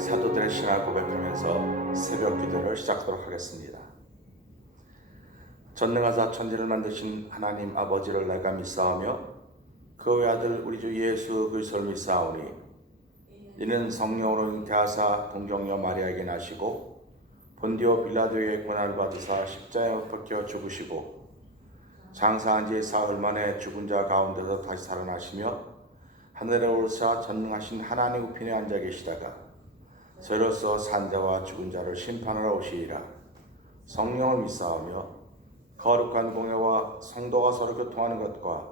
사도들의 신앙을 고백하면서 새벽 기도를 시작하도록 하겠습니다. 전능하사 천지를 만드신 하나님 아버지를 내가 믿사오며 그 외아들 우리 주 예수 그리스도를 믿사오니 이는 성령으로 잉태하사 동정녀 마리아에게 나시고 본디오 빌라도에게 고난을 받으사 십자가에 못 박혀 죽으시고 장사한 지 사흘 만에 죽은 자 가운데서 다시 살아나시며 하늘에 오르사 전능하신 하나님 우편에 앉아 계시다가 저로서 산자와 죽은 자를 심판하러 오시리라. 성령을 믿사오며 거룩한 공예와 성도가 서로 교통하는 것과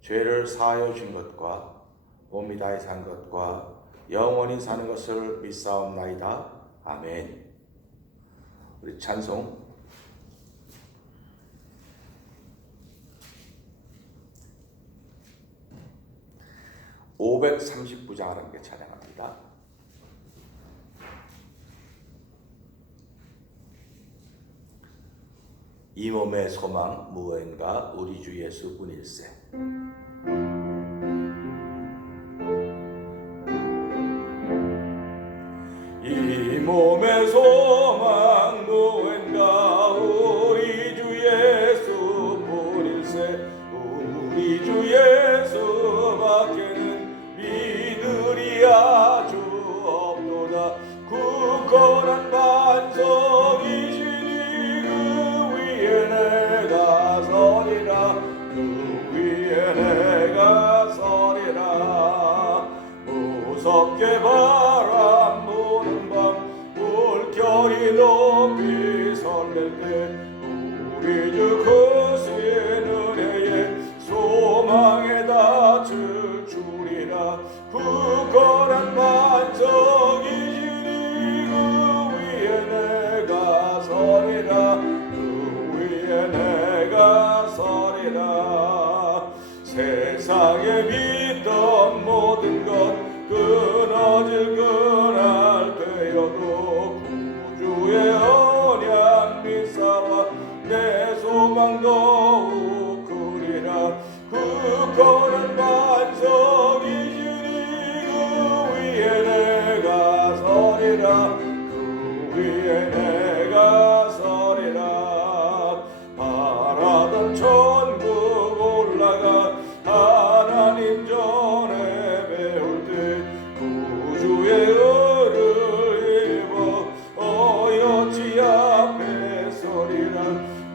죄를 사하여 준 것과 몸이 다해 산 것과 영원히 사는 것을 믿사옵나이다. 아멘. 우리 찬송 539장을 함께 찬양합니다. 이 몸의 소망 무언가 우리 주 예수뿐일세. 이 몸의 소망 무언가 우리 주 예수뿐일세. 우리 주 예수밖에는 믿으리 아주 없도다. 굳건한 반석이시니 그 위에 내가 서리라. 그 위에 내가 서리라. 무섭게 바람 부는 밤 물결이 높이 설렐 때 우리 주 크신 은혜에 소망에 닿을 줄이라. 굳건한 반석이시니 그 위에 내가 서리라. 그 위에 내가 서리라. 세상에 믿던 모든 것 끊어질 그날 되어도 구주의 언약 믿사와 내 소망 더욱 크리라. 굳건한 반석이시니 그 위에 내가 서리라. 그 위에 내가 서리라. 바라던 천국 올라가 하나님 전에 배울 때 구주의 은을 입어 어여지 앞에 서리라.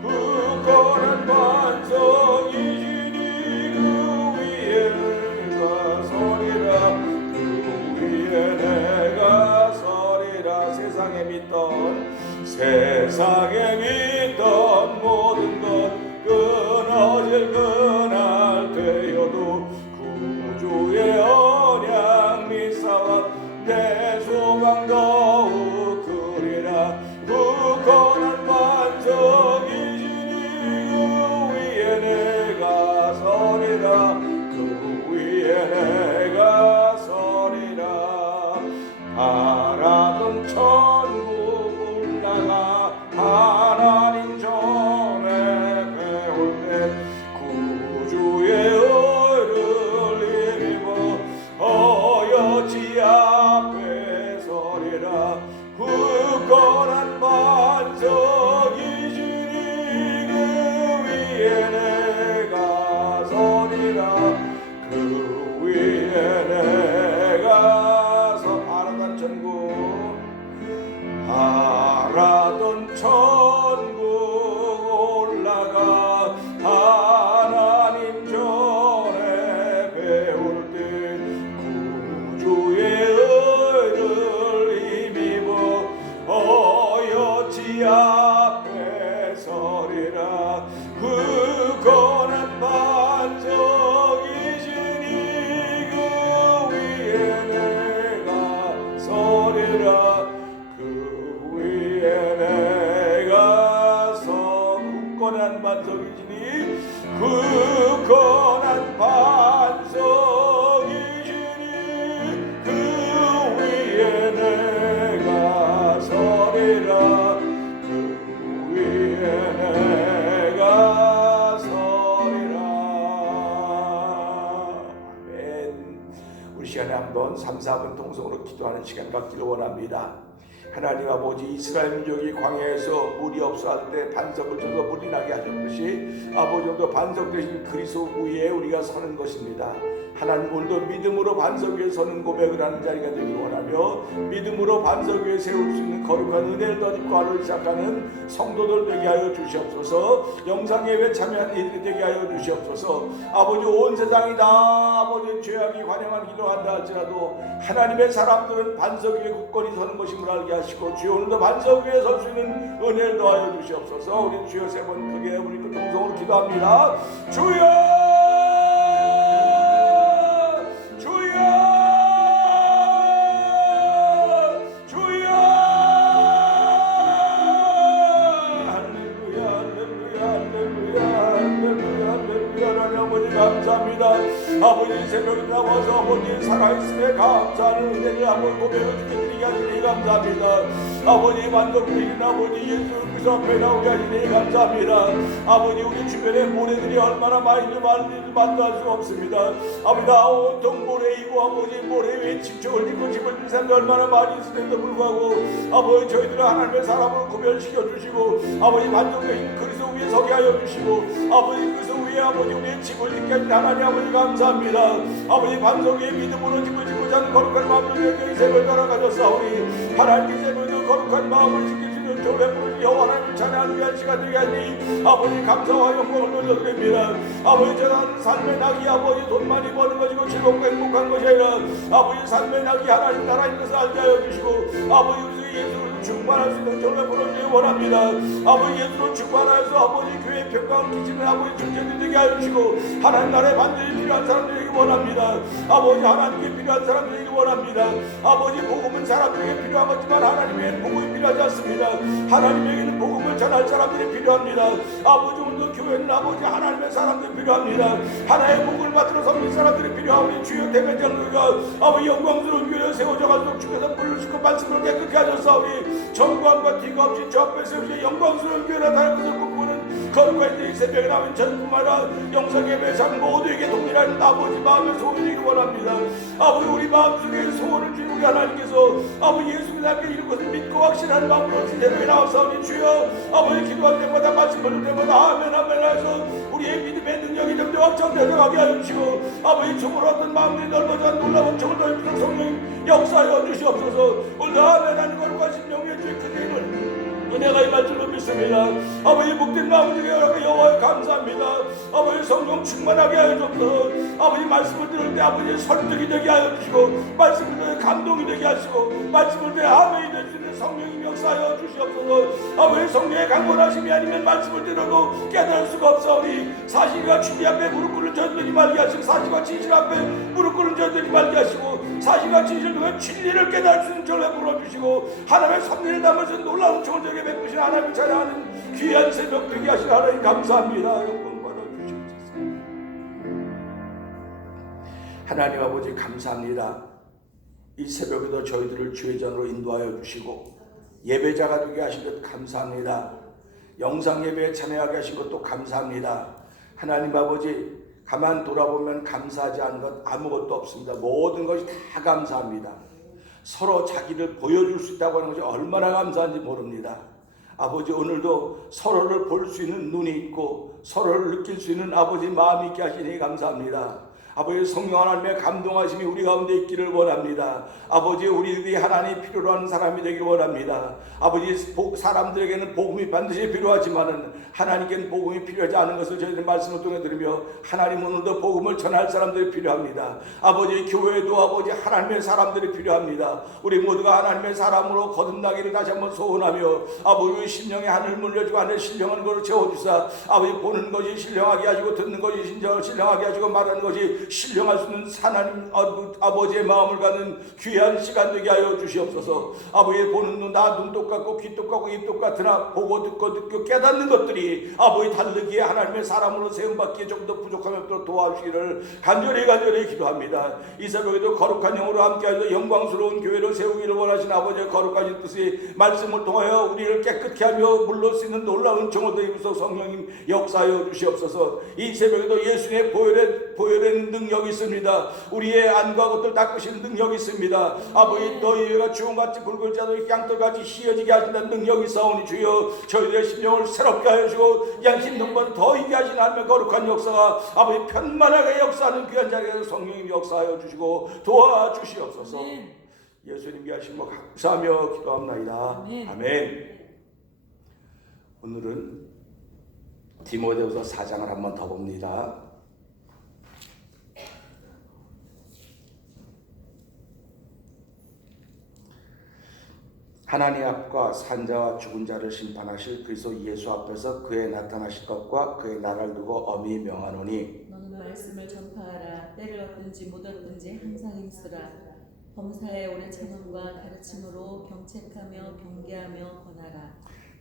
굳건한 반석이시니 그 위에 내가 서리라. 그 위에 내가 서리라. 세상에 믿던 모든 것 끊어질 그날 되어도 구주의 언약 믿사와 내 소망 더욱 크리라. 굳건한 반석이시니 그 위에 내가 서리라. 그 위에 내가 서리라. 바라던 천국 올라가 하나 한번 3, 4분 통성으로 기도하는 시간 갖기를 원합니다. 하나님 아버지, 이스라엘 민족이 광야에서 물이 없어 할 때 반석을 쳐서 물이 나게 하셨듯이 아버지도 반석 대신 그리스도 위에 우리가 서는 것입니다. 하나님, 오늘도 믿음으로 반석 위에 서는 고백을 하는 자리가 되기를 원하며 믿음으로 반석 위에 세울 수 있는 거룩한 은혜를 덧입고 하루를 시작하는 성도들 되게 하여 주시옵소서. 영상예배 참여하는 이들이 되게 하여 주시옵소서. 아버지, 온 세상이 다 아버지 죄악이 관영한 기도한다 할지라도 하나님의 사람들은 반석 위에 굳건히 서는 것임을 알게 하시고, 주여 오늘도 반석 위에 설 수 있는 은혜를 더하여 주시옵소서. 우리 주여 세 번 크게 우리 그 동성으로 기도합니다. 주여, 감사합니다. 아버지, 새벽에 나와서 아버지 살아있음에 감사하는 은혜를 한번 고백을 드리게 하시니 감사합니다. 아버지, 만족되는 아버지 예수 그리스도 앞에 나오게 하시니 감사합니다. 아버지, 우리 주변에 모래들이 얼마나 많이 만날 수가 없습니다. 아버지, 온통 모래이고 아버지 모래 위에 집중을 짓고 집을 짓는 사람들 얼마나 많이 있음에도 불구하고 아버지, 저희들은 하나님의 사람으로 구별시켜 주시고 아버지 만족되신 그리스도 위에 서게 하여 주시고 아버지 그리스도 위에 아버지 우리의 집을 짓게 하신 하나님 아버지 감사합니다. 아버지, 반석 위에 믿음으로 집을 짓고자 하는 거룩한 마음을 여기 새벽 따라가셨사오니 하나님께 새벽에도 거룩한 마음을 지킬 수 있는 조례부를 여호와 하나님을 찬양하는 위한 시간 되게 하니 아버지 감사와 영광을 돌려드립니다. 아버지, 저는 삶의 낙이 아버지 돈 많이 버는 것이고 즐겁고 행복한 것이 아니라 아버지 삶의 낙이 하나님 나라인 것을 알게 하여 주시고 아버지 우리 예수를 충만할 수 있는 전례 부르기 원합니다. 아버지, 예수로 충만하여서 아버지 교회 평강을 끼치는 아버지 중재들 되게 하여 주시고 하나님 나라에 반드시 필요한 사람들에게 원합니다. 아버지, 하나님께 필요한 사람들에게 원합니다. 아버지, 복음은 사람들에게 필요한 것지만 하나님에게는 복음이 필요하지 않습니다. 하나님에게는 복음을 전할 사람들이 필요합니다. 아버지, 오늘도 교회는 아버지 하나님의 사람들이 필요합니다. 하나의 복음을 받들어 섬긴 사람들이 필요하오니 주여 대면장로가 아버지 영광스러운 교회를 세워져가지고 주께서 부르시고 말씀을 깨끗게 하셨사오니 정광과 티가 없이 저 앞에 세우시 영광스러운 교회라 다른 것을 꿈꾸는 거룩한 이들이 새벽에 나면 전부마다 영상예배상 모두에게 동일한 아버지 마음의 소원을 이루기 원합니다. 아버지, 우리 마음속에 소원을 주는 우리 하나님께서 아버지 예수님의 함께 이룬 것을 믿고 확신하는 마음으로 새벽에 나와사오니 주여 아버지 기도할 때마다 말씀 받을 때마다 아멘 아멘 하여서 우리의 믿음의 능력이 점점 확장되어가게 하여 주시고 아버지, 정으로 어떤 마음들이 넓어져 놀라운 정을 넓히는 성령 역사하여 주시옵소서. 오늘도 아멘 하는 거룩한 심령의 주의 크게 은혜가 임할 줄로 믿습니다. 아버지, 복된 마음 중에 여호와에 감사합니다. 아버지, 성령 충만하게 하여 주옵소서. 아버지, 말씀을 들을 때 아버지 설득이 되게 하여 주시고 말씀을 들을 때 감동이 되게 하시고 말씀을 들을 때 아멘이 될 수 있는 성령이 역사하여 주시옵소서. 아버지, 성령의 강권하심이 아니면 말씀을 들어도 깨달을 수가 없사오니 사실과 진리 앞에 무릎 꿇는 저들이 말게 하시고 사실과 진실 앞에 무릎 꿇는 저들이 말게 하시고 사실과 진실을 통해 진리를 깨달을 수 있는 저를 불러주시고 하나님의 섭리를 담아서 놀라운 정적에 베푸신 하나님을 찬양하는 귀한 새벽 되게 하신 하나님 감사합니다. 영광 받아주시옵소서. 하나님 아버지 감사합니다. 이 새벽에도 저희들을 주의 전으로 인도하여 주시고 예배자가 되게 하신 것 감사합니다. 영상 예배에 참여하게 하신 것도 감사합니다. 하나님 아버지, 가만 돌아보면 감사하지 않은 것 아무것도 없습니다. 모든 것이 다 감사합니다. 서로 자기를 보여줄 수 있다고 하는 것이 얼마나 감사한지 모릅니다. 아버지, 오늘도 서로를 볼 수 있는 눈이 있고 서로를 느낄 수 있는 아버지 마음이 있게 하시니 감사합니다. 아버지, 성령 하나님의 감동하심이 우리 가운데 있기를 원합니다. 아버지, 우리들이 하나님이 필요로 하는 사람이 되기를 원합니다. 아버지, 사람들에게는 복음이 반드시 필요하지만은 하나님께는 복음이 필요하지 않은 것을 저희들 말씀을 통해 들으며 하나님, 오늘도 복음을 전할 사람들이 필요합니다. 아버지, 교회도 아버지 하나님의 사람들이 필요합니다. 우리 모두가 하나님의 사람으로 거듭나기를 다시 한번 소원하며 아버지, 심령의 하늘문을 열고 하늘 신령한 것으로 채워주사 아버지, 보는 것이 신령하게 하시고 듣는 것이 신령하게 하시고 말하는 것이 신령할 수 있는 하나님 아버지의 마음을 갖는 귀한 시간 되게 하여 주시옵소서. 아버지, 보는 눈, 나 눈 똑같고 귀 똑같고 입 똑같으나 보고 듣고 깨닫는 것들이 아버지 다르기에 하나님의 사람으로 세움받기에 좀 더 부족함이 없도록 도와주시기를 간절히 기도합니다. 이 새벽에도 거룩한 영으로 함께하여 영광스러운 교회를 세우기를 원하신 아버지의 거룩하신 뜻이 말씀을 통하여 우리를 깨끗게 하며 물러설 수 있는 놀라운 정을 더입으소 성령님 역사하여 주시옵소서. 이 새벽에도 예수님의 보혈의 닦으시는 능력이 있습니다. 우리의 안과 것들 닦으시는 능력이 있습니다. 아버지 너희가 주홍같이 붉은 자도 양털같이 휘어지게 하신다는 능력이 있사오니 주여 저희들의 심령을 새롭게 하시고 양심 등반을 더 있게 하시는 하나님의 거룩한 역사가 아버지 편만하게 역사하는 귀한 자리에서 성령님 역사하여 주시고 도와주시옵소서. 예수님께 하신 것 감사하며 기도합나이다. 아멘. 오늘은 디모데후서 4장을 한번 더 봅니다. 하나님 앞과 산자와 죽은 자를 심판하실 그리스도 예수 앞에서 그의 나타나실 것과 그의 나라를 두고 엄히 명하노니 너는 말씀을 전파하라. 때를 얻든지 못 얻든지 항상 힘쓰라. 범사의 오래 참음과 가르침으로 경책하며 경계하며 권하라.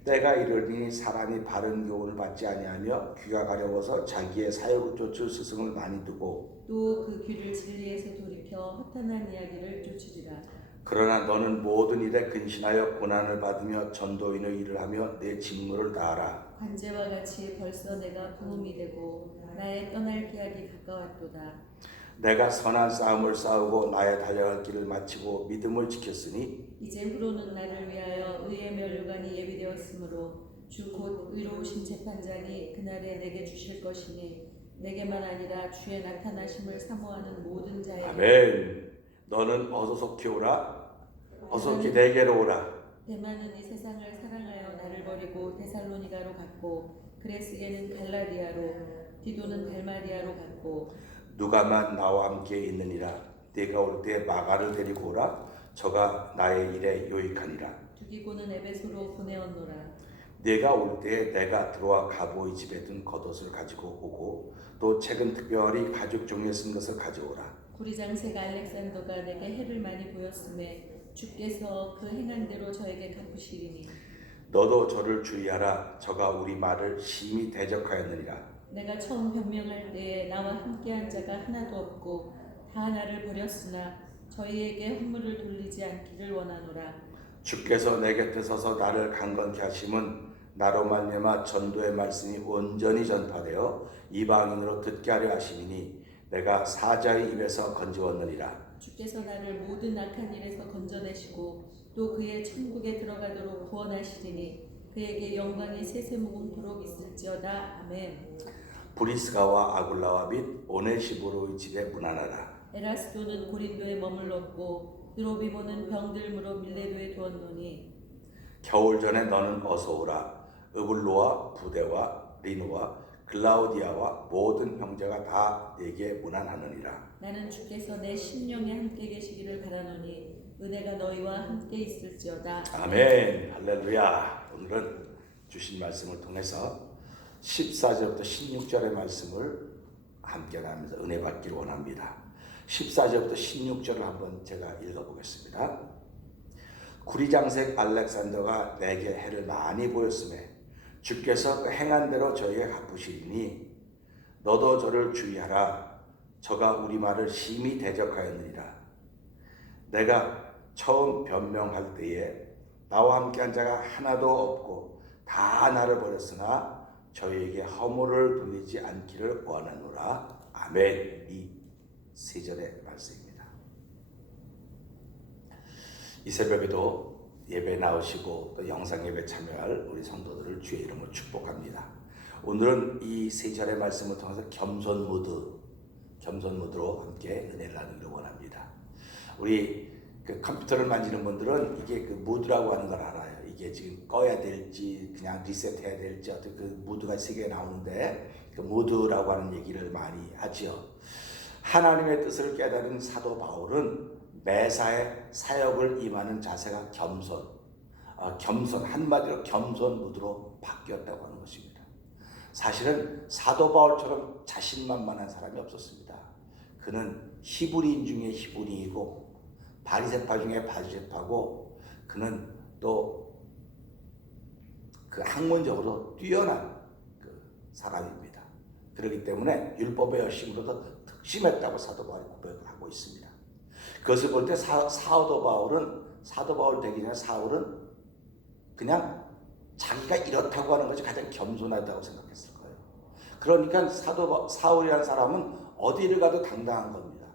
때가 이르니 사람이 바른 교훈을 받지 아니하며 귀가 가려워서 자기의 사욕을 쫓을 스승을 많이 두고 또 그 귀를 진리에서 돌이켜 허탄한 이야기를 쫓으리라. 그러나 너는 모든 일에 근신하여 고난을 받으며 전도인의 일을 하며 내 직무를 다하라. 관제와 같이 벌써 내가 부음이 되고 나의 떠날 기약이 가까웠도다. 내가 선한 싸움을 싸우고 나의 달려갈 길을 마치고 믿음을 지켰으니 이제 후로는 나를 위하여 의의 면류관이 예비되었으므로 주 곧 의로우신 재판장이 그날에 내게 주실 것이니 내게만 아니라 주의 나타나심을 사모하는 모든 자에게. 아멘. 너는 어서 속히 오라. 어서 속히 내게로 오라. 대만은 이 세상을 사랑하여 나를 버리고 데살로니가로 갔고 그레스게는 갈라디아로 디도는 달마디아로 갔고 누가만 나와 함께 있느니라. 네가 올 때 마가를 데리고 오라. 저가 나의 일에 유익하니라. 두기고는 에베소로 보내었노라. 네가 올 때 내가 들어와 가보이 집에 둔 겉옷을 가지고 오고 또 최근 특별히 가죽 종이에 쓴 것을 가져오라. 구리장색 알렉산더가 내게 해를 많이 보였음에 주께서 그 행한 대로 저에게 갚으시리니 너도 저를 주의하라. 저가 우리 말을 심히 대적하였느니라. 내가 처음 변명할 때에 나와 함께한 자가 하나도 없고 다 나를 버렸으나 저희에게 허물을 돌리지 않기를 원하노라. 주께서 내 곁에 서서 나를 강건케 하심은 나로 말미암아 전도의 말씀이 온전히 전파되어 이방인으로 듣게 하려 하심이니 내가 사자의 입에서 건져왔느니라. 주께서 나를 모든 악한 일에서 건져내시고 또 그의 천국에 들어가도록 구원하시리니 그에게 영광이 세세무궁토록 있을지어다. 아멘. 브리스가와 아굴라와 및 오네시보로의 집에 문안하라. 에라스도는 고린도에 머물렀고 드로비모는 병들므로 밀레도에 두었노니 겨울 전에 너는 어서 오라. 으블로와 부데와 리누와 글라우디아와 모든 형제가 다 내게 문안하느니라. 나는 주께서 내 심령에 함께 계시기를 바라노니 은혜가 너희와 함께 있을지어다. 아멘. 할렐루야. 오늘은 주신 말씀을 통해서 14절부터 16절의 말씀을 함께 나누면서 은혜 받기를 원합니다. 14절부터 16절을 한번 제가 읽어보겠습니다. 구리장색 알렉산더가 내게 해를 많이 보였음에 주께서 그 행한 대로 저희에게 갚으시리니 너도 저를 주의하라. 저가 우리 말을 심히 대적하였느니라. 내가 처음 변명할 때에 나와 함께한 자가 하나도 없고 다 나를 버렸으나 저희에게 허물을 돌리지 않기를 원하노라. 아멘. 이 세 절의 말씀입니다. 이 새벽에도 예배 나오시고 또 영상 예배 참여할 우리 성도들을 주의 이름으로 축복합니다. 오늘은 이 세 절의 말씀을 통해서 겸손 무드로 함께 은혜를 나누기를 원합니다. 우리 그 컴퓨터를 만지는 분들은 이게 그 무드라고 하는 걸 알아요. 이게 지금 꺼야 될지 그냥 리셋해야 될지 어떤 그 무드가 세 개 나오는데 그 무드라고 하는 얘기를 많이 하지요. 하나님의 뜻을 깨달은 사도 바울은 매사에 사역을 임하는 자세가 겸손 한마디로 겸손 무드로 바뀌었다고 하는 것입니다. 사실은 사도 바울처럼 자신만만한 사람이 없었습니다. 그는 히브리인 중에 히브리이고 바리새파 중에 바리새파고 그는 또 그 학문적으로 뛰어난 그 사람입니다. 그렇기 때문에 율법의 열심으로도 특심했다고 사도 바울이 고백을 하고 있습니다. 그것을 볼 때 사도 바울 되기 전에 사울은 그냥 자기가 이렇다고 하는 것이 가장 겸손하다고 생각했을 거예요. 그러니까 사울이라는 사람은 어디를 가도 당당한 겁니다.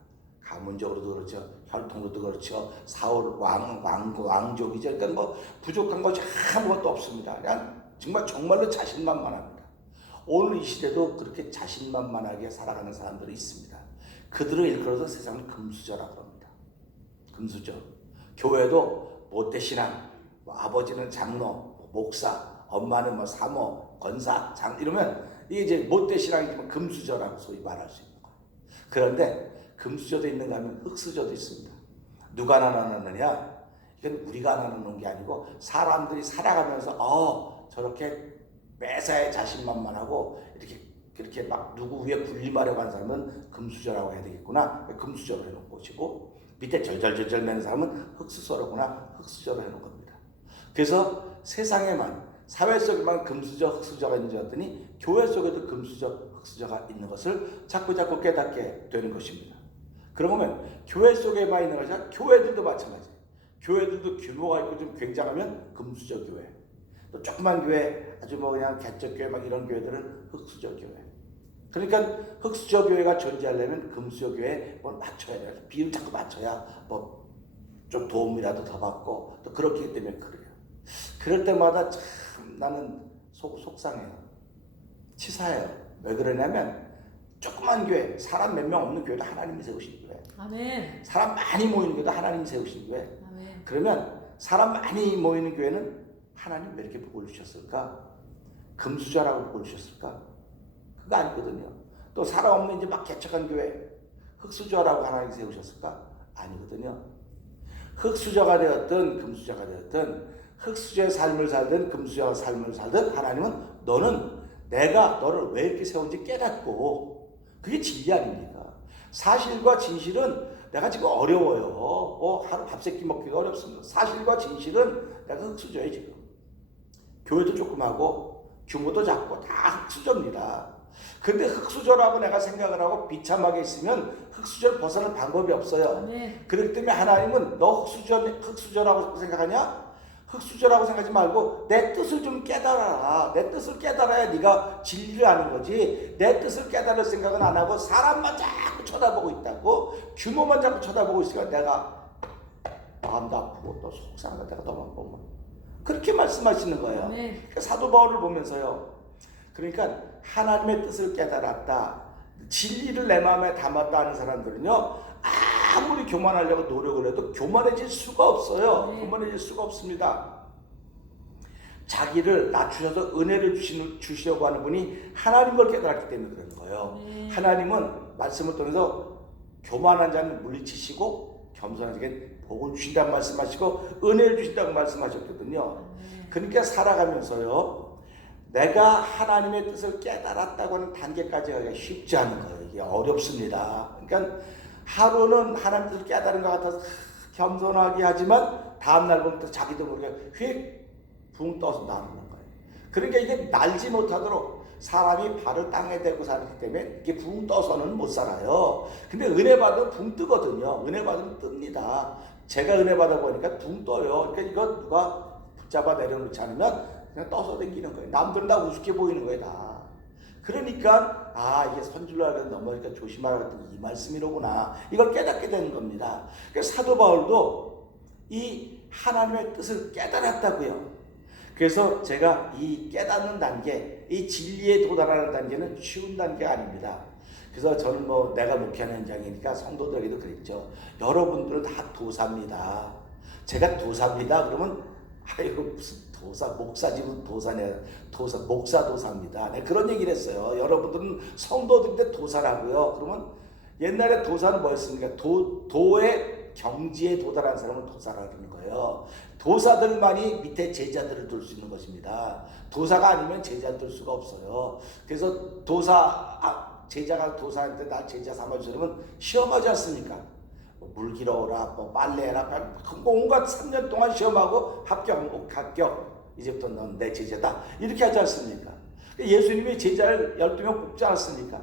가문적으로도 그렇죠. 혈통으로도 그렇죠. 사울 왕족이죠. 그러니까 뭐 부족한 것이 아무것도 없습니다. 그냥 정말로 자신만만합니다. 오늘 이 시대도 그렇게 자신만만하게 살아가는 사람들이 있습니다. 그들을 일컬어서 세상은 금수저라고 합니다. 금수저. 교회도 모태신앙, 뭐 아버지는 장로, 목사, 엄마는 뭐 사모, 권사, 장 이러면 이게 이제 모태신앙이지만 금수저라고 소위 말할 수 있는 거예요. 그런데 금수저도 있는가 하면 흑수저도 있습니다. 누가 나눠놨느냐? 이건 우리가 나눠놓은 게 아니고 사람들이 살아가면서 저렇게 매사에 자신만만하고 이렇게 막 누구 위에 군림하려고 하는 사람은 금수저라고 해야 되겠구나. 금수저로 해놓은 것이고 밑에 절절절절 매는 사람은 흑수저로구나. 흑수저로 해놓은 겁니다. 그래서 세상에만 사회 속에만 금수저, 흑수저가 있는 줄 알았더니 교회 속에도 금수저, 흑수저가 있는 것을 자꾸 깨닫게 되는 것입니다. 그러면 교회 속에만 있는 것이 아니라 교회들도 마찬가지예요. 교회들도 규모가 있고 좀 굉장하면 금수저 교회. 또 조그만 교회, 아주 뭐 그냥 개척교회 막 이런 교회들은 흑수저 교회. 그러니까 흑수저 교회가 존재하려면 금수저 교회에 뭘 맞춰야 돼요. 비율 자꾸 맞춰야 뭐 좀 도움이라도 더 받고 또 그렇기 때문에 그래요. 그럴 때마다 참 나는 속상해요. 치사해요. 왜 그러냐면 조그만 교회, 사람 몇 명 없는 교회도 하나님이 세우신 교회. 아멘. 사람 많이 모이는 교회도 하나님이 세우신 교회. 아멘. 그러면 사람 많이 모이는 교회는 하나님 왜 이렇게 복을 주셨을까? 금수저라고 복을 주셨을까? 그거 아니거든요. 또 사람 없는 이제 막 개척한 교회, 흑수저라고 하나님 세우셨을까? 아니거든요. 흑수저가 되었든 금수저가 되었든 흑수저의 삶을 살든 금수저의 삶을 살든 하나님은 너는 내가 너를 왜 이렇게 세운지 깨닫고 그게 진리 아닙니까? 사실과 진실은 내가 지금 어려워요. 하루 밥 세끼 먹기가 어렵습니다. 사실과 진실은 내가 흑수저예요 지금. 교회도 조그마하고 규모도 작고 다 흑수저입니다. 근데 흑수저라고 내가 생각을 하고 비참하게 있으면 흑수저를 벗어날 방법이 없어요. 네. 그렇기 때문에 하나님은 너 흑수저라고 생각하냐? 흑수저라고 생각하지 말고 내 뜻을 좀 깨달아라. 내 뜻을 깨달아야 네가 진리를 아는 거지. 내 뜻을 깨달을 생각은 안 하고 사람만 자꾸 쳐다보고 있다고 규모만 자꾸 쳐다보고 있으니까 내가 마음도 아프고 또 속상하다 내가 너만 보면 그렇게 말씀하시는 거예요. 네. 사도 바울을 보면서요. 그러니까 하나님의 뜻을 깨달았다. 진리를 내 마음에 담았다 하는 사람들은요. 아무리 교만하려고 노력을 해도 교만해질 수가 없어요. 네. 교만해질 수가 없습니다. 자기를 낮추셔서 은혜를 주시려고 하는 분이 하나님을 깨달았기 때문에 그런 거예요. 네. 하나님은 말씀을 통해서 교만한 자는 물리치시고 겸손한 자에게 복을 주신다고 말씀하시고 은혜를 주신다고 말씀하셨거든요. 네. 그러니까 살아가면서요. 내가 하나님의 뜻을 깨달았다고 하는 단계까지 가기가 쉽지 않은 거예요. 이게 어렵습니다. 그러니까 하루는 하나님의 뜻을 깨달은 것 같아서 겸손하게 하지만 다음날 보면 또 자기도 모르게 휙 붕 떠서 나르는 거예요. 그러니까 이게 날지 못하도록 사람이 발을 땅에 대고 살기 때문에 이게 붕 떠서는 못 살아요. 근데 은혜 받으면 붕 뜨거든요. 은혜 받으면 뜹니다. 제가 은혜 받아 보니까 붕 떠요. 그러니까 이거 누가 붙잡아 내려놓지 않으면 그냥 떠서 다니는 거예요. 남들은 다 우습게 보이는 거예요, 다. 그러니까 이게 선줄로 알고 넘어니까 조심하라고 했더니 이 말씀이로구나. 이걸 깨닫게 되는 겁니다. 그래서 사도 바울도 이 하나님의 뜻을 깨달았다고요. 그래서 제가 이 깨닫는 단계, 이 진리에 도달하는 단계는 쉬운 단계가 아닙니다. 그래서 저는 뭐 내가 목회하는 현장이니까 성도들에게도 그랬죠. 여러분들은 다 도사입니다. 제가 도사입니다. 그러면 이거 무슨 도사, 목사집은 도사냐, 목사도사입니다. 네, 그런 얘기를 했어요. 여러분들은 성도들인데 도사라고요. 그러면 옛날에 도사는 뭐였습니까? 도의 경지에 도달한 사람은 도사라는 거예요. 도사들만이 밑에 제자들을 둘 수 있는 것입니다. 도사가 아니면 제자를 둘 수가 없어요. 그래서 제자가 도사한테 나 제자 삼아주려면 시험하지 않습니까? 물 길어오라, 뭐 빨래해라, 온갖 3년 동안 시험하고 합격, 이제부터 넌 내 제자다. 이렇게 하지 않습니까? 예수님이 제자를 12명 뽑지 않았습니까?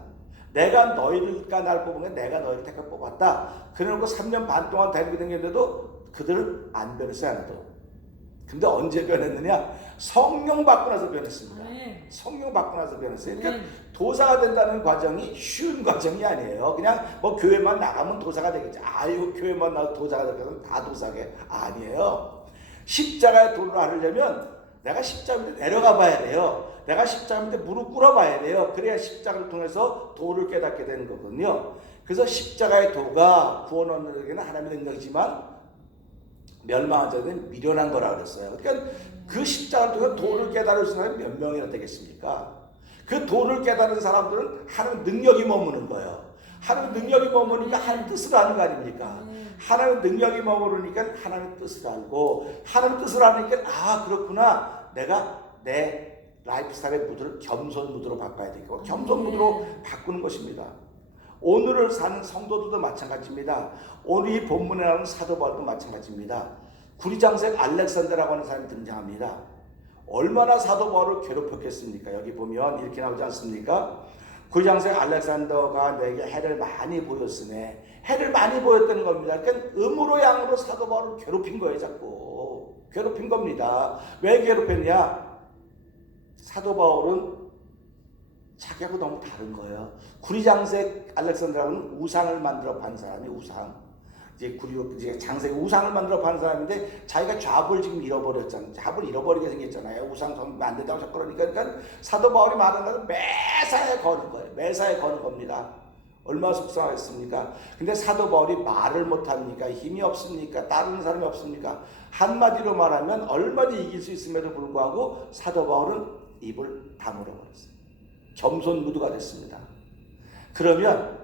내가 너희들과 날 뽑은 게 내가 너희를 택해 뽑았다. 그래놓고 3년 반 동안 데리고 다녔는데도 그들을 안 변했어요, 하나도. 근데 언제 변했느냐? 성령 받고 나서 변했습니다. 아멘. 성령 받고 나서 변했어요. 그러니까 아멘. 도사가 된다는 과정이 쉬운 과정이 아니에요. 그냥 뭐 교회만 나가면 도사가 되겠지. 이거 교회만 나가도 도사가 되겠으면 다 도사게. 아니에요. 십자가의 도를 하려면 내가 십자가 밑에 내려가 봐야 돼요. 내가 십자가 밑에 무릎 꿇어 봐야 돼요. 그래야 십자가를 통해서 도를 깨닫게 되는 거거든요. 그래서 십자가의 도가 구원 얻는 데는 하나님의 능력이지만 멸망한 자들은 미련한 거라 그랬어요. 그러니까 그 십자가를 통해 도를 깨달을 수 있는 사람이 몇 명이나 되겠습니까? 그 도를 깨달은 사람들은 하나님 능력이 머무는 거예요. 하나님 능력이 머무니까 하나님 뜻을 아는 거 아닙니까? 하나님 능력이 머무르니까 하나님 뜻을 알고 하나님 뜻을 아니까 그렇구나. 내가 내 라이프 스타일의 무드를 겸손 무드로 바꿔야 되고 겸손 무드로 바꾸는 것입니다. 오늘을 사는 성도들도 마찬가지입니다. 오늘 이 본문에 나오는 사도 바울도 마찬가지입니다. 구리장색 알렉산더라고 하는 사람이 등장합니다. 얼마나 사도 바울을 괴롭혔겠습니까? 여기 보면 이렇게 나오지 않습니까? 구리장색 알렉산더가 내게 해를 많이 보였으네. 해를 많이 보였다는 겁니다. 그러니까 음으로 양으로 사도 바울을 괴롭힌 거예요. 자꾸 괴롭힌 겁니다. 왜 괴롭혔냐? 사도 바울은 자기하고 너무 다른 거예요. 구리장색 알렉산더라고는 우상을 만들어 판 사람이 우상. 이제 장색 우상을 만들어 판 사람인데 자기가 좌불 지금 잃어버렸잖아요. 좌불 잃어버리게 생겼잖아요. 우상 섬기면 안 된다고 자꾸 그러니까 사도 바울이 말하는 것은 매사에 거는 거예요. 매사에 거는 겁니다. 얼마나 속상하겠습니까? 근데 사도 바울이 말을 못합니까? 힘이 없습니까? 따르는 사람이 없습니까? 한마디로 말하면 얼마나 이길 수 있음에도 불구하고 사도 바울은 입을 다물어 버렸어요. 겸손 무드가 됐습니다. 그러면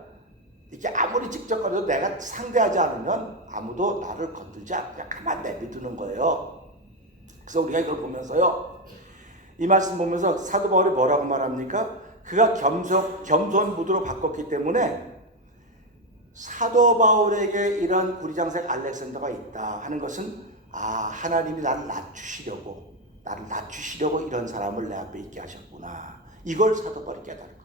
이게 아무리 직접거려도 내가 상대하지 않으면 아무도 나를 건들지 않고 그냥 가만 내비두는 거예요. 그래서 우리가 이걸 보면서요, 이 말씀 보면서 사도 바울이 뭐라고 말합니까? 그가 겸손 무드로 바꿨기 때문에 사도 바울에게 이런 구리장색 알렉산더가 있다 하는 것은 하나님이 나를 낮추시려고 이런 사람을 내 앞에 있게 하셨구나. 이걸 사도 바울이 깨달은 겁니다.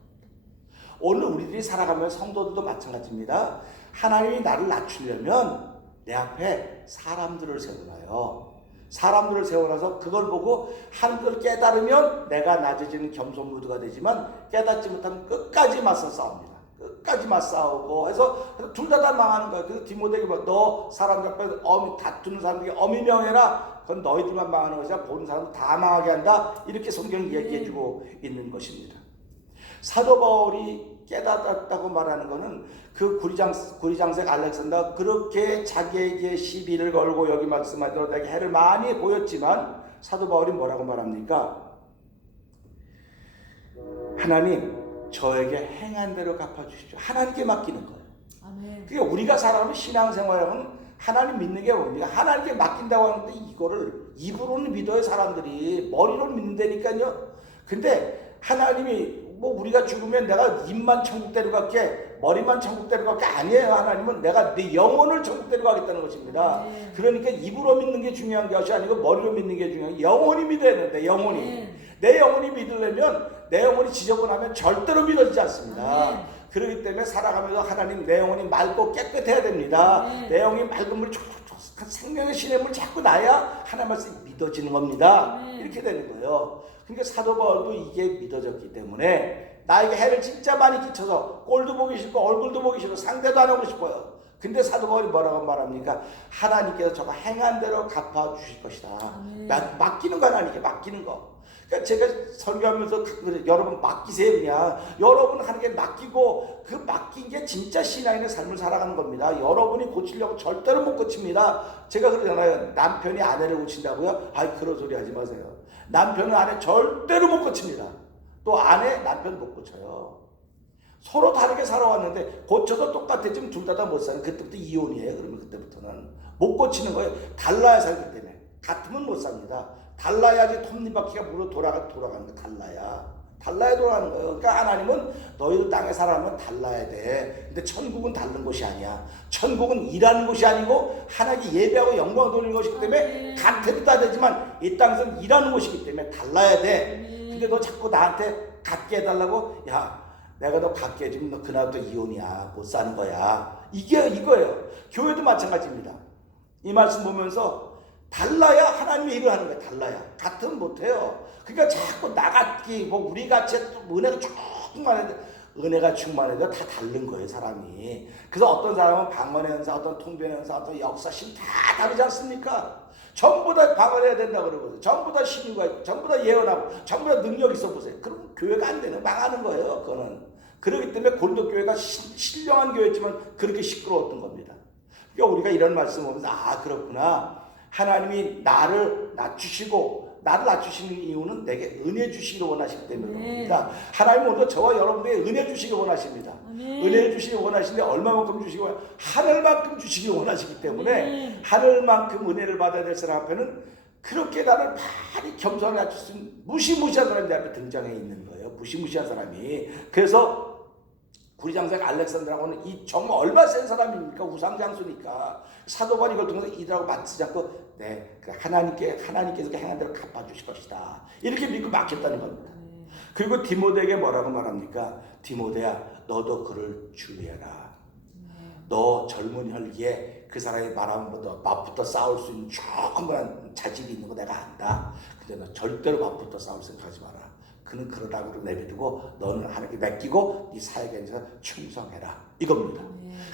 오늘 우리들이 살아가면서 성도들도 마찬가지입니다. 하나님이 나를 낮추려면 내 앞에 사람들을 세워놔요. 사람들을 세워놔서 그걸 보고 하나님을 깨달으면 내가 낮아지는 겸손 무드가 되지만 깨닫지 못하면 끝까지 맞서 싸웁니다. 끝까지 맞싸우고 해서 둘 다 망하는 거예요. 그래서 디모데에게 너 사람들 앞에 다투는 사람들에게 엄히 명해라. 그건 너희들만 망하는 것이야. 보는 사람들 다 망하게 한다. 이렇게 성경이 얘기해주고 있는 것입니다. 사도 바울이 깨닫았다고 말하는 것은 그 구리장색 알렉산더가 그렇게 자기에게 시비를 걸고 여기 말씀하대로 내게 해를 많이 보였지만 사도 바울이 뭐라고 말합니까? 하나님 저에게 행한 대로 갚아주십시오. 하나님께 맡기는 거예요. 아멘. 그게 우리가 살아가는 신앙생활은 하나님 믿는 게 뭡니까? 하나님께 맡긴다고 하는데 이거를 입으로는 믿어요. 사람들이 머리로는 믿는다니까요. 근데 하나님이 우리가 죽으면 내가 입만 천국 데려갈게 머리만 천국 데려갈게 아니에요. 하나님은 내가 내 영혼을 천국 데려가겠다는 것입니다. 그러니까 입으로 믿는 게 중요한 것이 아니고 머리로 믿는 게 중요해요. 영혼이 믿어야 되는데 영혼이 내 영혼이 믿으려면 내 영혼이 지저분하면 절대로 믿어지지 않습니다. 그렇기 때문에 살아가면서 하나님 내 영혼이 맑고 깨끗해야 됩니다. 내 영혼이 맑은 물 촉촉한 생명의 신의 물 자꾸 나야 하나님 말씀이 믿어지는 겁니다. 이렇게 되는 거예요. 그러니까 사도 바울도 이게 믿어졌기 때문에 나에게 해를 진짜 많이 끼쳐서 꼴도 보기 싫고 얼굴도 보기 싫고 상대도 안 하고 싶어요. 근데 사도 바울이 뭐라고 말합니까? 하나님께서 저가 행한 대로 갚아주실 것이다. 맡기는 거 하나님께 맡기는 거. 그러니까 제가 설교하면서 여러분 맡기세요. 그냥 여러분 하나님께 맡기고 그 맡긴 게 진짜 신앙인의 삶을 살아가는 겁니다. 여러분이 고치려고 절대로 못 고칩니다. 제가 그러잖아요. 남편이 아내를 고친다고요? 그런 소리 하지 마세요. 남편은 아내 절대로 못 고칩니다. 또 아내 남편 못 고쳐요. 서로 다르게 살아왔는데 고쳐도 똑같아지면 둘 다 못 사는 그때부터 이혼이에요. 그러면 그때부터는 못 고치는 거예요. 달라야 살기 때문에. 같으면 못 삽니다. 달라야지 톱니바퀴가 물어 돌아가는 거. 달라야 돌아가는 거예요. 그러니까 하나님은 너희들 땅에 살아가면 달라야 돼. 근데 천국은 다른 곳이 아니야. 천국은 일하는 곳이 아니고 하나님께 예배하고 영광 돌리는 것이기 때문에 같아도 다 되지만 이 땅에서는 일하는 곳이기 때문에 달라야 돼. 근데 너 자꾸 나한테 같게 해달라고 내가 너 갖게 해주면 너 그날부터 이혼이야. 못 사는 거야. 이거예요. 교회도 마찬가지입니다. 이 말씀 보면서 달라야 하나님의 일을 하는 거예요. 달라야. 같으면 못해요. 그러니까 자꾸 나같기 뭐 우리같이 은혜가 충만해도 은혜가 충만해도 다 다른 거예요, 사람이. 그래서 어떤 사람은 방언의 은사, 어떤 통변의 은사, 어떤 역사심 다 다르지 않습니까? 전부 다 방언해야 된다고 그러거든요. 전부 다 신유가 있고, 전부 다 예언하고, 전부 다 능력이 있어 보세요. 그럼 교회가 안 되는, 망하는 거예요, 그거는. 그렇기 때문에 고린도 교회가 신령한 교회였지만 그렇게 시끄러웠던 겁니다. 그러니까 우리가 이런 말씀 보면서 아, 그렇구나. 하나님이 나를 낮추시고, 나를 낮추시는 이유는 내게 은혜 주시기를 원하시기 때문입니다. 하나님은 오늘 저와 여러분에게 은혜 주시기 원하십니다. 은혜를 주시기 원하시는데 얼마만큼 주시기 원하시고 하늘만큼 주시기 원하시기 때문에 하늘만큼 은혜를 받아야 될 사람 앞에는 그렇게 나를 많이 겸손하게 낮출 수 있는 무시무시한 사람이 내 앞에 등장해 있는 거예요. 무시무시한 사람이. 그래서 구리장생 알렉산드라고는 이 정말 얼마나 센 사람입니까? 우상장수니까. 사도 바울이 이걸 통해서 이들하고 맞추지 않고 하나님께서 행한 대로 갚아주실 것이다. 이렇게 믿고 맡겼다는 겁니다. 그리고 디모데에게 뭐라고 말합니까? 디모데야, 너도 그를 주의해라. 너 젊은 혈기에 그 사람이 말하면 맞붙어 싸울 수 있는 충분한 자질이 있는 거 내가 안다. 근데 너 절대로 맞붙어 싸울 생각하지 마라. 그는 그러다고 내비두고 너는 하나님께 맡기고 네 사역에 대해서 충성해라. 이겁니다.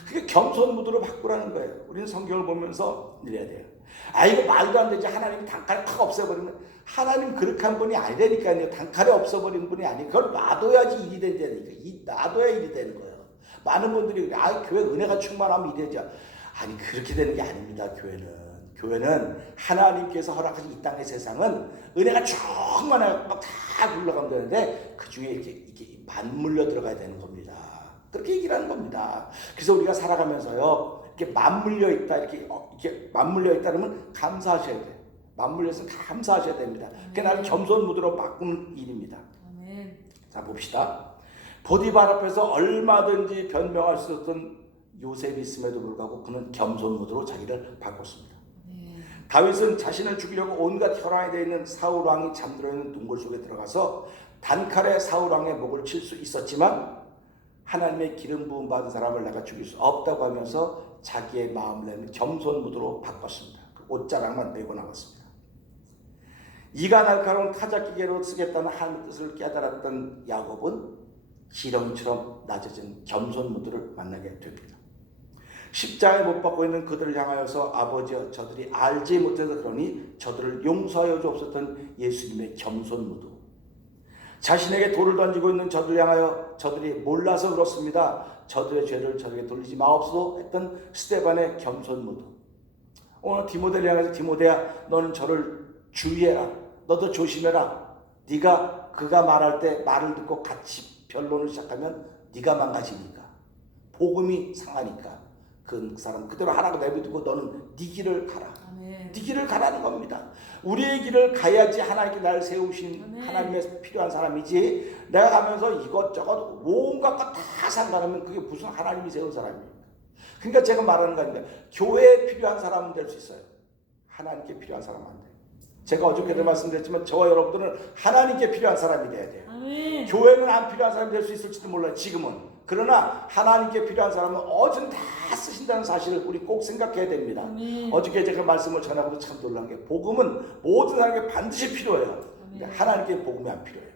그게 겸손무도로 바꾸라는 거예요. 우리는 성경을 보면서 이래야 돼요. 아, 이거 말도 안 되지. 하나님이 단칼에 팍 없애버리면 하나님 그렇게 한 분이 아니라니까요. 단칼에 없애버리는 분이 아니에요. 그걸 놔둬야지 일이 된다니까. 놔둬야 일이 되는 거예요. 많은 분들이 아, 교회 은혜가 충만하면 이래죠. 아니, 그렇게 되는 게 아닙니다. 교회는 하나님께서 허락하신 이 땅의 세상은 은혜가 충만하게 막 다 굴러가면 되는데 그 중에 이렇게 맞물려 들어가야 되는 겁니다. 그렇게 얘기를 하는 겁니다. 그래서 우리가 살아가면서요, 이렇게 맞물려 있다, 이렇게 맞물려 있다 그러면 감사하셔야 돼요. 맞물려서 감사하셔야 됩니다. 그게 나를 겸손무도로 바꾸는 일입니다. 자, 봅시다. 보디발 앞에서 얼마든지 변명할 수 없던 요셉이 있음에도 불구하고 그는 겸손무도로 자기를 바꿨습니다. 다윗은 자신을 죽이려고 온갖 혈안이 되어 있는 사울 왕이 잠들어 있는 동굴 속에 들어가서 단칼에 사울 왕의 목을 칠 수 있었지만 하나님의 기름 부음 받은 사람을 내가 죽일 수 없다고 하면서 자기의 마음을 내는 겸손무도로 바꿨습니다. 그 옷자락만 메고 나갔습니다. 이가 날카로운 타작기계로 쓰겠다는 하나님의 뜻을 깨달았던 야곱은 지렁이처럼 낮아진 겸손무도를 만나게 됩니다. 십자가에 못 박고 있는 그들을 향하여서 아버지여, 저들이 알지 못해서 그러니 저들을 용서하여 주옵소서 예수님의 겸손무도. 자신에게 돌을 던지고 있는 저들을 향하여 저들이 몰라서 그렇습니다. 저들의 죄를 저들에게 돌리지 마옵소서 했던 스데반의 겸손무도. 오늘 디모데를 향해서 디모데야, 너는 저를 주의해라. 너도 조심해라. 그가 말할 때 말을 듣고 같이 변론을 시작하면 네가 망가지니까. 복음이 상하니까. 그 사람 그대로 하라고 내비두고 너는 네 길을 가라. 네 길을 가라는 겁니다. 우리의 길을 가야지 하나님께 나를 세우신 하나님의 필요한 사람이지, 내가 가면서 이것저것 온갖 것 다 상관하면 그게 무슨 하나님이 세운 사람입니까? 그러니까 제가 말하는 거 아닙니까? 교회에 필요한 사람은 될 수 있어요. 하나님께 필요한 사람은 안 돼요. 제가 어저께도 말씀드렸지만 저와 여러분들은 하나님께 필요한 사람이 돼야 돼요. 교회는 안 필요한 사람이 될 수 있을지도 몰라요, 지금은. 그러나 하나님께 필요한 사람은 어디든 다 쓰신다는 사실을 우리 꼭 생각해야 됩니다. 어저께 제가 말씀을 전하고도 참 놀란 게, 복음은 모든 사람에게 반드시 필요해요. 근데 하나님께 복음이 안 필요해요.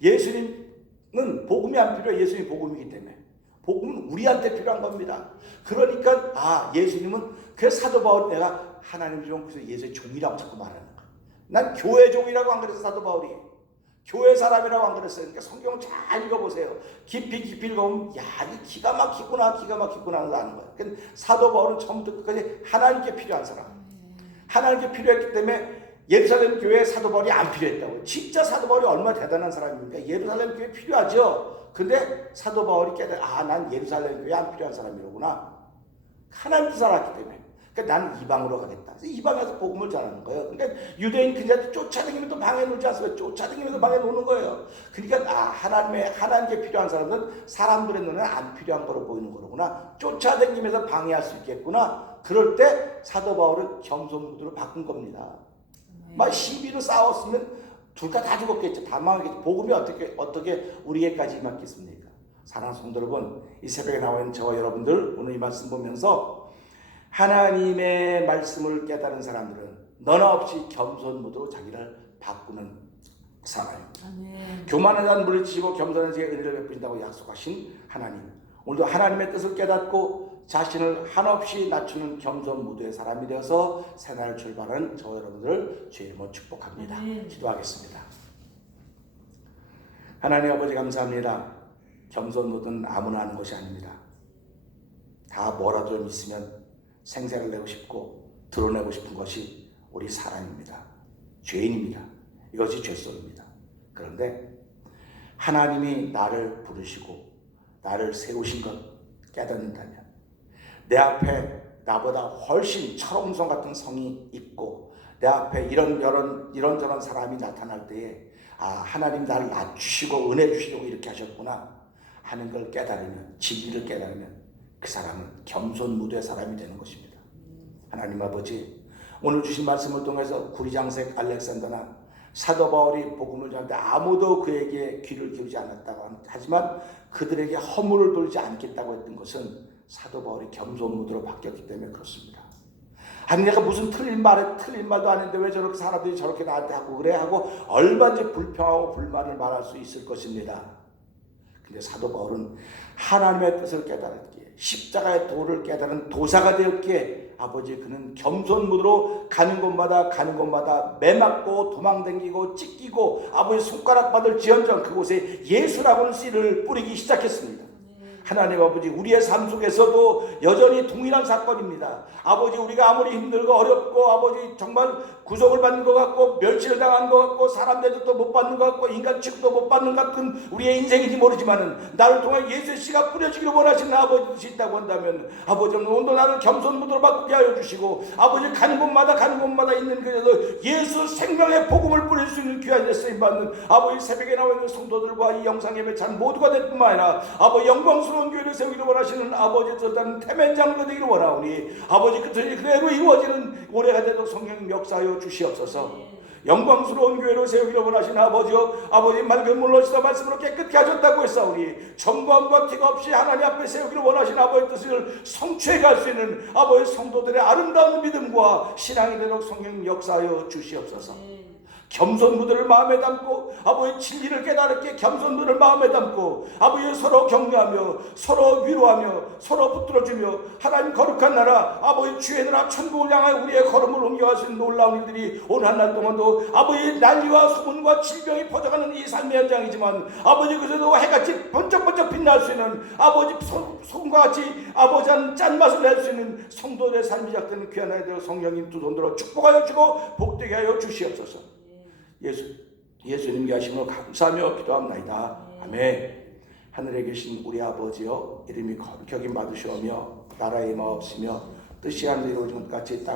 예수님은 복음이 안 필요해요. 예수님이 복음이기 때문에. 복음은 우리한테 필요한 겁니다. 그러니까 예수님은, 그래서 사도 바울이 내가 하나님 종, 예수의 종이라고 자꾸 말하는 거야. 난 교회 종이라고 안 그랬어, 사도 바울이. 교회 사람이라고 안 그랬어요. 그러니까 성경을 잘 읽어보세요. 깊이 읽어보면 이게 기가 막히구나 하는 거 아는 거예요. 그러니까 사도 바울은 처음부터 끝까지 하나님께 필요한 사람. 하나님께 필요했기 때문에 예루살렘 교회에 사도 바울이 안 필요했다고요. 진짜 사도 바울이 얼마나 대단한 사람입니까? 예루살렘 교회 필요하죠. 근데 사도 바울이 난 예루살렘 교회 안 필요한 사람이로구나. 하나님도 살았기 때문에. 그러니까 나는 이방으로 가겠다. 그래서 이방에서 복음을 전하는 거예요. 그러니까 유대인 그자들 쫓아다니면서 방에 놀지 않습니까? 쫓아다니면서 방에 노는 거예요. 그러니까 하나님께 필요한 사람은 사람들의 눈에는 안 필요한 거로 보이는 거로구나. 쫓아다니면서 방해할 수 있겠구나. 그럴 때 사도 바울은 겸손무도로 바꾼 겁니다. 막 시비로 싸웠으면 둘 다 죽었겠죠. 다 망하겠죠. 복음이 어떻게 우리에게까지 임했겠습니까? 사랑하는 성도 여러분, 이 새벽에 나와 있는 저와 여러분들, 오늘 이 말씀 보면서 하나님의 말씀을 깨달은 사람들은 너나 없이 겸손무도로 자기를 바꾸는 사람입니다. 아멘. 교만한 자는 물리치고 겸손한 자에게 은혜를 베푸신다고 약속하신 하나님, 오늘도 하나님의 뜻을 깨닫고 자신을 한없이 낮추는 겸손무도의 사람이 되어서 새날을 출발하는 저 여러분들을 주의 이름으로 축복합니다. 아멘. 기도하겠습니다. 하나님 아버지 감사합니다. 겸손무도는 아무나 하는 것이 아닙니다. 다 뭐라도 좀 있으면 생색을 내고 싶고 드러내고 싶은 것이 우리 사람입니다. 죄인입니다. 이것이 죄성입니다. 그런데 하나님이 나를 부르시고 나를 세우신 것 깨닫는다면 내 앞에 나보다 훨씬 철옹성 같은 성이 있고 내 앞에 이런저런 사람이 나타날 때에 하나님 나를 낮추시고 은혜 주시려고 이렇게 하셨구나 하는 걸 깨달으면, 진리를 깨달으면 그 사람은 겸손무도의 사람이 되는 것입니다. 하나님 아버지, 오늘 주신 말씀을 통해서 구리장색 알렉산더나 사도 바울이 복음을 전하는데 아무도 그에게 귀를 기울이지 않았다고 하지만 그들에게 허물을 돌지 않겠다고 했던 것은 사도 바울이 겸손무도로 바뀌었기 때문에 그렇습니다. 아니 내가 무슨 틀린 말도 안 했는데 왜 저렇게 사람들이 저렇게 나한테 하고 그래 하고 얼마든지 불평하고 불만을 말할 수 있을 것입니다. 근데 사도 바울은 하나님의 뜻을 깨달았기에 십자가의 도를 깨달은 도사가 되었기에 아버지 그는 겸손무도로 가는 곳마다 매맞고 도망다니고 찢기고 아버지 손가락 받을 지연정 그곳에 예수라고는 씨를 뿌리기 시작했습니다. 하나님 아버지, 우리의 삶 속에서도 여전히 동일한 사건입니다. 아버지, 우리가 아무리 힘들고 어렵고 아버지 정말 구속을 받는 것 같고 멸치를 당한 것 같고 사람 대접도 못 받는 것 같고 인간 취급도 못 받는 것 같은 우리의 인생인지 모르지만은 나를 통해 예수의 씨가 뿌려지기를 원하시는 아버지 뜻이 있다고 한다면 아버지 오늘도 나를 겸손무도로 바꾸게 하여 주시고 아버지 가는 곳마다 있는 그래도 예수 생명의 복음을 뿌릴 수 있는 귀한 예수님 받는 아버지 새벽에 나와 있는 성도들과 이 영상 예배 참 모두가 될 뿐만 아니라 아버지 영광스러운 교회를 세우기를 원하시는 아버지 뜻은 태면장로가 되기를 원하오니 아버지 그 뜻이 그대로 이루어지는 올해가 되도록 성령 역사하여 주시옵소서. 영광스러운 교회를 세우기를 원하시는 아버지여, 아버지 맑은 물로 씻어 말씀으로 깨끗게 하셨다고 했사오니 정죄함과 티가 없이 하나님 앞에 세우기를 원하시는 아버지 뜻을 성취해 갈 수 있는 아버지 성도들의 아름다운 믿음과 신앙이 되도록 성령 역사하여 주시옵소서. 겸손무도를 마음에 담고 아버지 진리를 깨달았기에 겸손무도를 마음에 담고 아버지 서로 격려하며 서로 위로하며 서로 붙들어주며 하나님 거룩한 나라 아버지 주의 나라 천국을 향하여 우리의 걸음을 옮겨갈 수 있는 놀라운 일들이 오늘 한 날 동안도 아버지 난리와 소문과 질병이 퍼져가는 이 삶의 현장이지만 아버지 그래도 해같이 번쩍번쩍 빛날 수 있는 아버지 소금과 같이 아버지 한 짠맛을 낼 수 있는 성도들의 삶이 시작되는 귀한 아이들 성령님 두 손들어 축복하여 주고 복되게 하여 주시옵소서. 예수님께 하심으로 감사하며 기도합나이다. 아멘. 하늘에 계신 우리 아버지여, 이름이 거룩히 여김 받으시오며 나라의 임하옵시며 뜻이 하늘에 이루어진 것 같이 땅